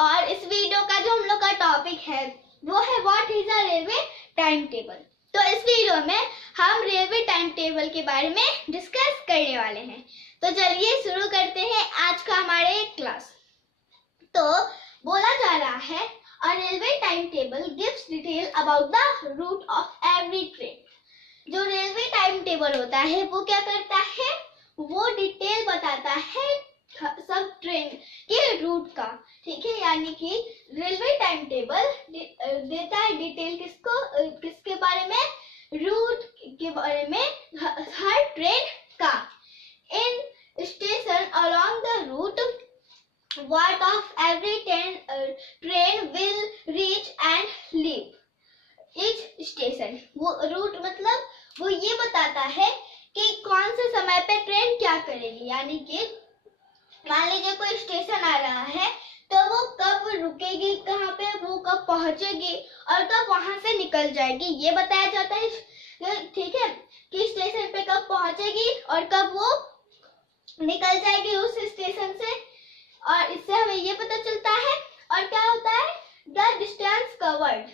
और इस वीडियो का जो हम लोग का टॉपिक है वो है what is a railway time table. तो इस वीडियो में हम रेलवे टाइम टेबल के बारे में डिस्कस करने वाले हैं। तो चलिए शुरू करते हैं आज का हमारे क्लास। तो बोला जा रहा है a railway time table gives detail about the route of every train. जो रेलवे टाइम टेबल होता है वो क्या करता है, वो डिटेल बताता है सब ट्रेन के रूट का। ठीक है, यानी कि रेलवे टाइम टेबल देता है डिटेल किसके बारे में, रूट के बारे में, हर ट्रेन का। In station along the route what of every train will reach and leave each station। वो रूट मतलब वो ये बताता है कि कौन से समय पे ट्रेन क्या करेगी, यानी कि मान लीजिए कोई स्टेशन आ रहा है तो वो कब रुकेगी, कहाँ पे वो कब पहुंचेगी और कब वहां से निकल जाएगी, ये बताया जाता है। ठीक है, कि स्टेशन पे कब पहुंचेगी और कब वो निकल जाएगी उस स्टेशन से, और इससे हमें ये पता चलता है। और क्या होता है, द डिस्टेंस कवर्ड,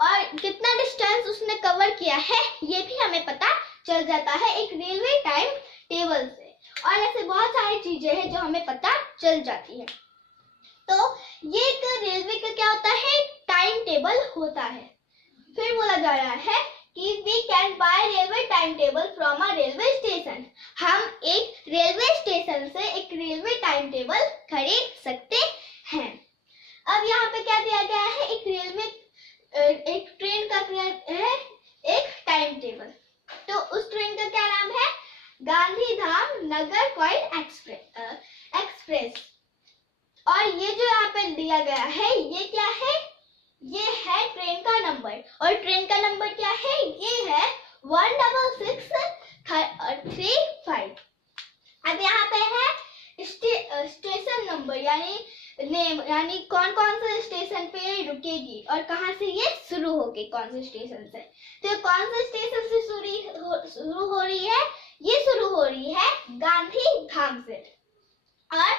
और कितना डिस्टेंस उसने कवर किया है ये भी हमें पता चल जाता है एक रेलवे टाइम टेबल से। और ऐसे बहुत सारी चीजें हैं जो हमें पता चल जाती है। तो ये एक रेलवे का क्या होता है, टाइम टेबल होता है। फिर बोला जा रहा है कि we can buy railway time table from a railway station. हम एक रेलवे स्टेशन से एक रेलवे टाइम टेबल खरीद सकते हैं। अब यहाँ पे क्या दिया गया है, एक ट्रेन का है एक टाइम टेबल। तो उस ट्रेन का क्या नाम है, गांधीधाम नागरकोइल एक्सप्रेस। और ये जो यहाँ पे दिया गया है ये क्या है, ये है ट्रेन का नंबर। और ट्रेन का नंबर क्या है, ये है 16635। अब यहाँ पे है स्टेशन नंबर, यानी नेम, यानी कौन कौन से स्टेशन पे रुकेगी और कहाँ से ये शुरू होगी, कौन से स्टेशन से। तो कौन से स्टेशन से शुरू हो रही है, ये शुरू हो रही है गांधीधाम से। और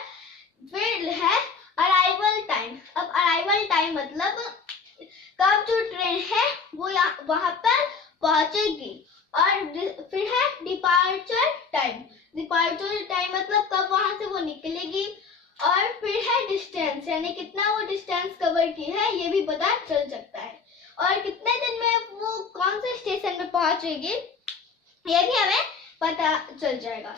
फिर है अराइवल टाइम। अब अराइवल टाइम मतलब कब जो ट्रेन है वो वहां पर पहुंचेगी। और फिर है डिपार्चर टाइम। डिपार्चर टाइम मतलब कब वहां से वो निकलेगी। और फिर है डिस्टेंस, यानी कितना वो डिस्टेंस कवर की है ये भी पता चल सकता है। और कितने दिन में वो कौन से स्टेशन में पहुंचेगी ये भी हमें पता चल जाएगा।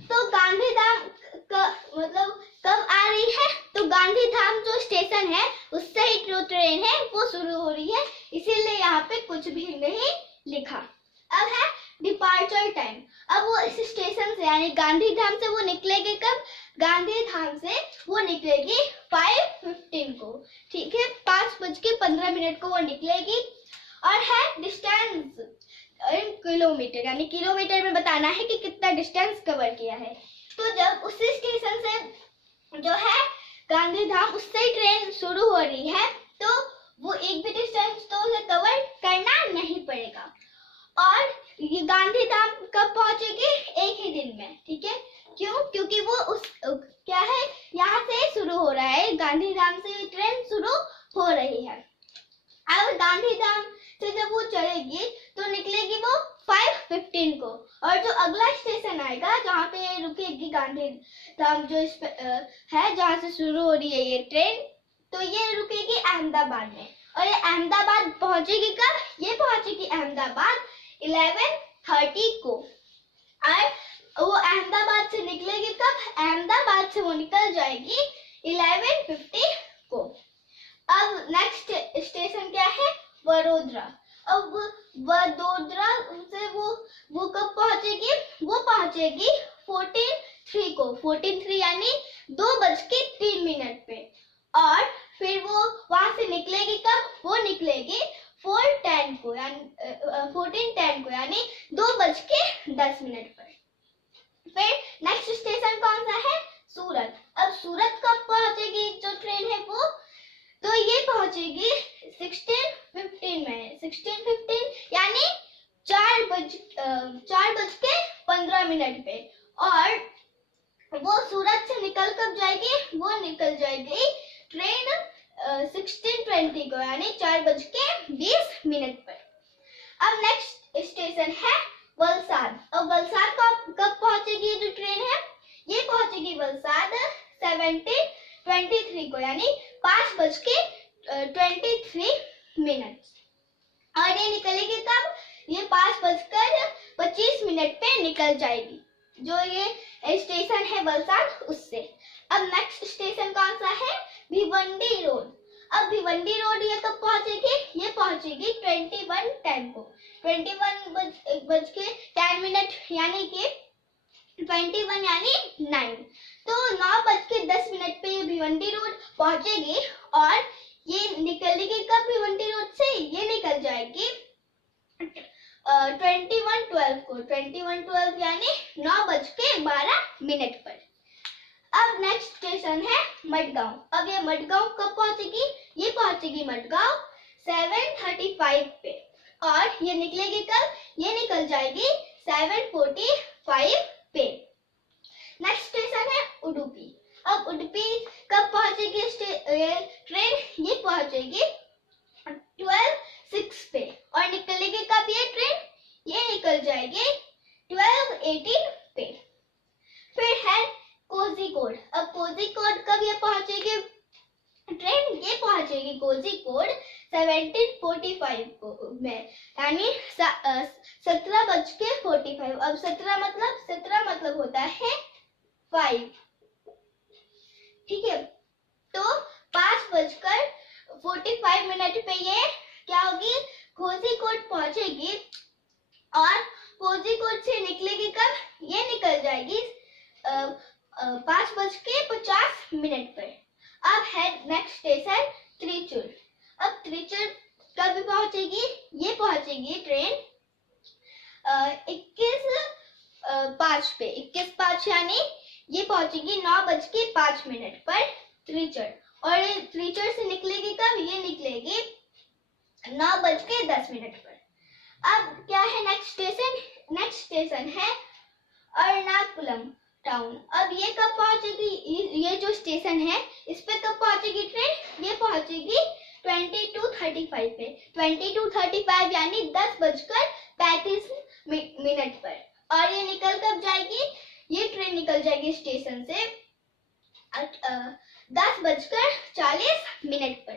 तो गांधीधाम का मतलब कब आ रही है, तो गांधीधाम जो स्टेशन है उससे ही जो ट्रेन है वो शुरू हो रही है, इसीलिए यहाँ पे कुछ भी नहीं लिखा। अब है डिपार्चर टाइम। अब वो इस स्टेशन से यानी गांधीधाम से वो निकलेगी कब, गांधीधाम से वो निकलेगी 5:15 को। ठीक है, 5:15 को वो निकलेगी। और है डिस्टेंस इन किलोमीटर, यानी किलोमीटर में बताना है कि कितना डिस्टेंस कवर किया है। तो जब उसी स्टेशन से जो है गांधीधाम उससे ट्रेन शुरू हो रही है तो वो एक भी डिस्टेंस तो उसे कवर करना नहीं पड़ेगा। और ये गांधीधाम कब पहुंचेगी, एक ही दिन में। ठीक है, क्यों, क्योंकि वो उस क्या है यहाँ से शुरू हो रहा है, गांधीधाम से ट्रेन शुरू हो रही है। अब गांधीधाम से जब वो चलेगी तो निकलेगी वो 5:15 को। और जो अगला स्टेशन आएगा जहाँ पे रुकेगी गांधीधाम जो है जहाँ से शुरू हो रही है ये ट्रेन, तो ये रुकेगी अहमदाबाद में। और ये अहमदाबाद पहुंचेगी कब, ये पहुंचेगी अहमदाबाद 11:30 को। और वो अहमदाबाद से निकलेगी कब, अहमदाबाद से वो निकल जाएगी 11:50 को। अब नेक्स्ट स्टेशन क्या है, वडोदरा। अब वडोदरा से वो कब पहुंचेगी, वो पहुंचेगी 14:03 को। 14:03 यानी 2:03 पे। और फिर वो वहां से निकलेगी कब, वो निकलेगी 14:10 को, यानी 2:10 पर। फिर नेक्स्ट स्टेशन कौन सा है, सूरत। अब सूरत कब पहुंचेगी जो ट्रेन है वो, तो ये पहुंचेगी 16:15 में। 16:15 यानी 4:15 पे। और वो सूरत से निकल कब जाएगी, वो निकल जाएगी ट्रेन 16:20 को यानी 4:20 पर। अब नेक्स्ट स्टेशन है वलसाड। अब वलसाड कब पहुंचेगी ये जो ट्रेन है, ये पहुंचेगी वलसाड 17:23 को यानी 5:23 और ये निकलेगी कब, ये 5:25 पे निकल जाएगी, जो ये स्टेशन है वलसाड उससे। अब नेक्स्ट स्टेशन कौन सा है, भिवंडी रोड। अब भिवंडी रोड ये कब पहुंचेगी, ये पहुंचेगी 21:10 को, 21:10 यानी कि 21 यानी 9, तो 9:10 पे ये भिवंडी रोड पहुंचेगी और ये निकलेगी कब भिवंडी रोड से, ये निकल जाएगी 21:12 को, 21:12 यानी 9:12 पर। अब नेक्स्ट स्टेशन है मडगांव। अब ये मडगांव कब पहुंचेगी, ये पहुंचेगी मडगांव 7:35 पे और ये निकलेगी कब, ये निकल जाएगी 7:45 पे। नेक्स्ट स्टेशन है उडुपी। अब उडुपी कब पहुंचेगी ट्रेन, ये पहुंचेगी 12:06 पे और निकलेगी कब ये ट्रेन, ये निकल जाएगी 12:18 पे। फिर है कोझिकोड। अब कोझिकोड कब ये पहुंचेगी ट्रेन, ये पहुंचेगी कोझिकोड 17:45 को में यानी 17:45। अब 17 मतलब होता है 5, ठीक है। तो 5:45 पे ये क्या होगी, कोझिकोड पहुंचेगी और कोझिकोड से निकलेगी कब, ये निकल जाएगी 5:50 पर। अब है नेक्स्ट स्टेशन त्रिचूर। अब त्रिचूर कब पहुंचेगी, ये पहुंचेगी ट्रेन 21:05 पे, 21:05 यानी ये पहुंचेगी 9:05 पर त्रिचूर और ये त्रिचूर से निकलेगी कब, ये निकलेगी 9:10 पर। अब क्या है नेक्स्ट स्टेशन है एर्नाकुलम टाउन। अब ये कब पहुंचेगी, ये जो स्टेशन है इस पे कब पहुंचेगी ट्रेन, ये पहुंचेगी 22:35 पे, 22:35 यानी 10:35 पर और ये निकल कब जाएगी, ये ट्रेन निकल जाएगी स्टेशन से 10:40 पर।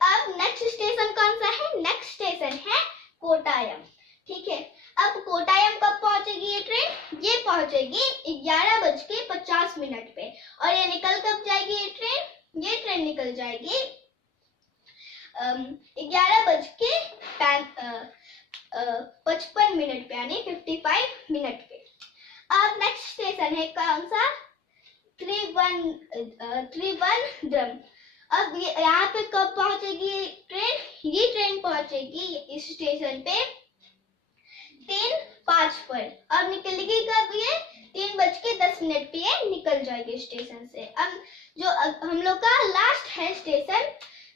अब नेक्स्ट स्टेशन कौन सा है, नेक्स्ट स्टेशन है कोटायम, ठीक है। अब कोटायम कब पहुंचेगी ये ट्रेन, ये पहुंचेगी 11:50 पे और ये निकल कब जाएगी ये ट्रेन निकल जाएगी 11:55 पे यानी 55 पे। अब नेक्स्ट स्टेशन है कौन सा, त्रिवेंद्रम। अब यहाँ पे कब पहुंचेगी ट्रेन, ये ट्रेन पहुंचेगी इस स्टेशन पे 3:05 पर। अब निकलेगी कब, ये 3:10 पे ये निकल जाएगी स्टेशन से। अब जो हम लोग का लास्ट है स्टेशन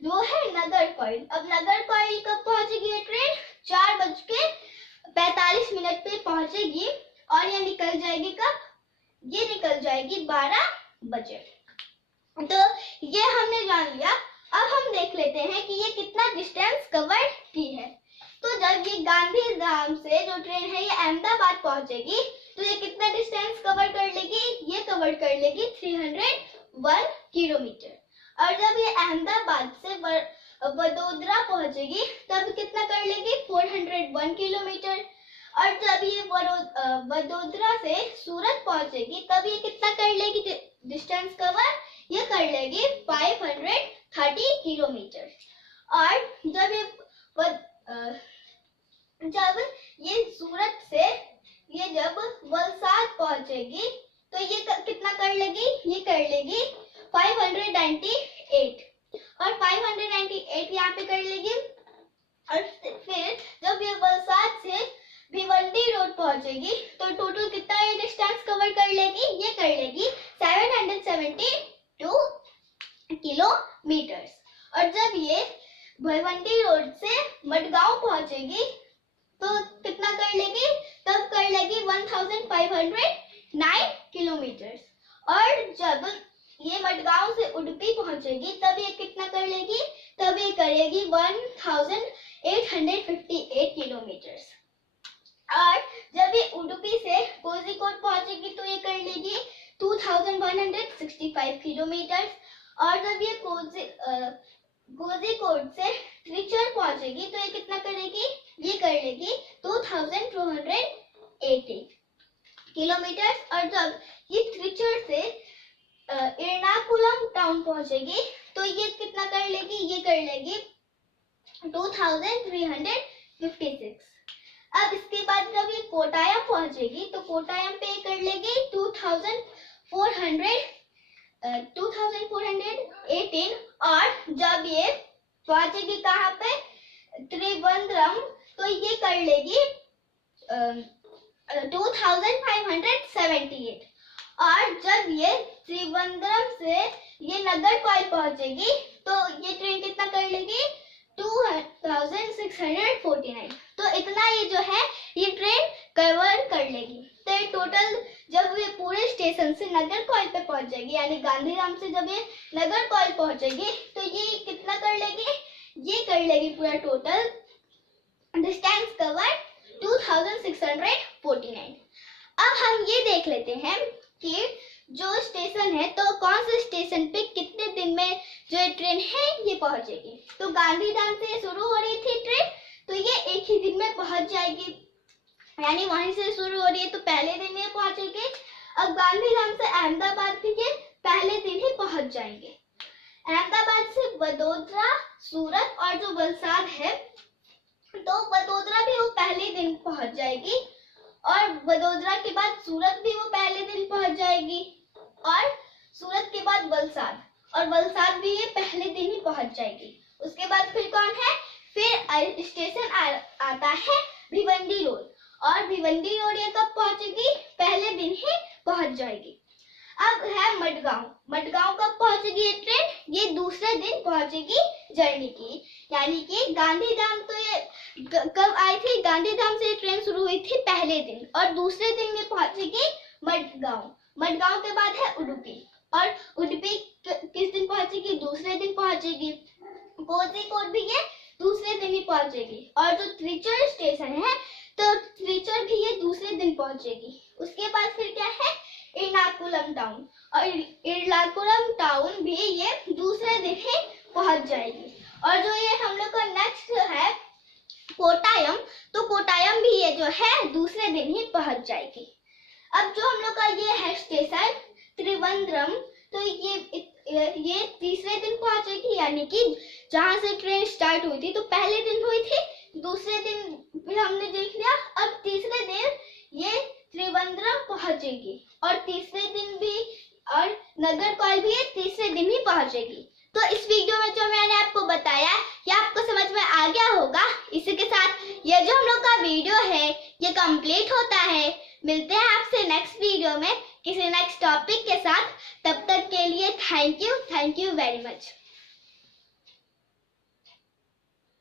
जो है नगरकोइल। अब नगरकोइल कब पहुंचेगी ये ट्रेन, 4:45 पे पहुंचेगी और ये निकल जाएगी कब, ये निकल जाएगी 12 बजे। तो ये हमने जान लिया। अब हम देख लेते हैं कि ये कितना डिस्टेंस कवर की है। तो जब ये गांधीधाम से जो ट्रेन है ये अहमदाबाद पहुंचेगी तो ये कितना डिस्टेंस कवर कर लेगी, ये कवर कर लेगी 301 किलोमीटर। और जब ये अहमदाबाद से वडोदरा पहुंचेगी तब कितना कर लेगी, 401 किलोमीटर। और जब ये वडोदरा से सूरत पहुंचेगी तब ये कितना कर लेगी डिस्टेंस कवर, ये कर लेगी 530 किलोमीटर। और जब ये सूरत से ये जब वलसाड पहुंचेगी तो ये कितना कर लेगी, ये कर लेगी 598 और 598 यहाँ पे कर लेगी। और फिर जब ये वलसाड से भिवंडी रोड पहुंचेगी तो टोटल कितना ये डिस्टेंस कवर कर लेगी, ये कर लेगी 772 किलोमीटर। और जब ये भिवंडी रोड से मडगांव पहुंचेगी तो कितना कर लेगी, तब कर लेगी 1509 किलोमीटर। और जब ये मडगांव से उडुपी पहुंचेगी तब ये कितना कर लेगी, तब ये करेगी 1858 किलोमीटर। और जब ये उडुपी से कोझिकोड पहुंचेगी तो ये कर लेगी 2165 किलोमीटर। और जब ये कोझिकोड से त्रिचुर पहुंचेगी तो ये कितना करेगी, ये कर लेगी 2280 किलोमीटर। और जब ये त्रिचुर से एर्नाकुलम टाउन पहुंचेगी तो ये कितना कर लेगी, ये कर लेगी 2356। अब इसके बाद जब ये कोटायम पहुंचेगी तो कोटायम पे कर लेगी 2418। और जब ये पहुंचेगी कहाँ पे, त्रिवेंद्रम, तो ये कर लेगी 2578। और जब ये त्रिवेंद्रम से ये नागरकोइल पहुंचेगी तो ये ट्रेन कितना कर लेगी, 2649। तो इतना ये जो है ये ट्रेन कवर कर लेगी। तो ये टोटल जब ये पूरे स्टेशन से नागरकोइल पे पहुंच जाएगी, यानी गांधीधाम से जब ये नागरकोइल पहुंचेगी तो ये कितना कर लेगी, ये कर लेगी पूरा टोटल डिस्टेंस कवर 2649। अब हम ये देख लेते हैं कि जो स्टेशन है तो कौन से स्टेशन पे कितने दिन में जो ये ट्रेन है ये पहुंचेगी। तो गांधीधाम से शुरू हो रही थी ट्रेन तो ये एक ही दिन में पहुंच जाएगी, यानी वहीं से शुरू हो रही है तो पहले दिन में पहुंचेगी। अब गांधीधाम से अहमदाबाद भी ये पहले दिन ही पहुंच जाएंगे। अहमदाबाद से वडोदरा, सूरत और जो वलसाड है तो वडोदरा भी वो पहले दिन पहुंच जाएगी। और वडोदरा के बाद सूरत भी वो पहले दिन पहुंच जाएगी। और सूरत के बाद वलसाड, और वलसाड भी ये पहले दिन ही पहुंच जाएगी। उसके बाद फिर कौन है, फिर स्टेशन आता है भिवंडी रोड। और भिवंडी रोड ये कब पहुंचेगी, पहले दिन ही पहुंच जाएगी। अब है मडगांव। मडगांव कब पहुंचेगी ये ट्रेन, ये दूसरे दिन पहुंचेगी जर्नी की, यानी कि गांधीधाम तो ये कब आई थी, गांधीधाम से ट्रेन शुरू हुई थी पहले दिन, और दूसरे दिन में पहुंचेगी मडगांव। मडगांव के बाद है उडुपी, और उडुपी किस दिन पहुंचेगी, दूसरे दिन पहुंचेगी। कोझिकोड भी ये दूसरे दिन ही पहुंचेगी। और जो त्रिचुर स्टेशन है तो त्रिचुर भी ये दूसरे दिन पहुंचेगी। उसके बाद फिर क्या है, एर्नाकुलम टाउन, और एर्नाकुलम टाउन भी ये दूसरे दिन ही पहुंच जाएगी। और जो ये हम लोग का नेक्स्ट है कोटायम, तो कोटायम भी ये जो है दूसरे दिन ही पहुंच जाएगी। अब जो हम लोग का ये है स्टेशन त्रिवेंद्रम, तो ये तीसरे दिन पहुंचेगी, यानी कि जहां से ट्रेन स्टार्ट हुई थी तो पहले दिन हुई थी, दूसरे दिन भी हमने देख लिया। अब तीसरे दिन ये त्रिवेंद्रम पहुंचेगी, और तीसरे दिन भी, और नागरकोइल भी ये तीसरे दिन ही पहुंचेगी। तो इस वीडियो में जो मैंने आपको बताया ये आपको समझ में आ गया होगा। इसी के साथ ये जो हम लोग का वीडियो है ये कंप्लीट होता है। मिलते हैं आपसे नेक्स्ट वीडियो में किसी नेक्स्ट टॉपिक के साथ। तब तक के लिए थैंक यू वेरी मच।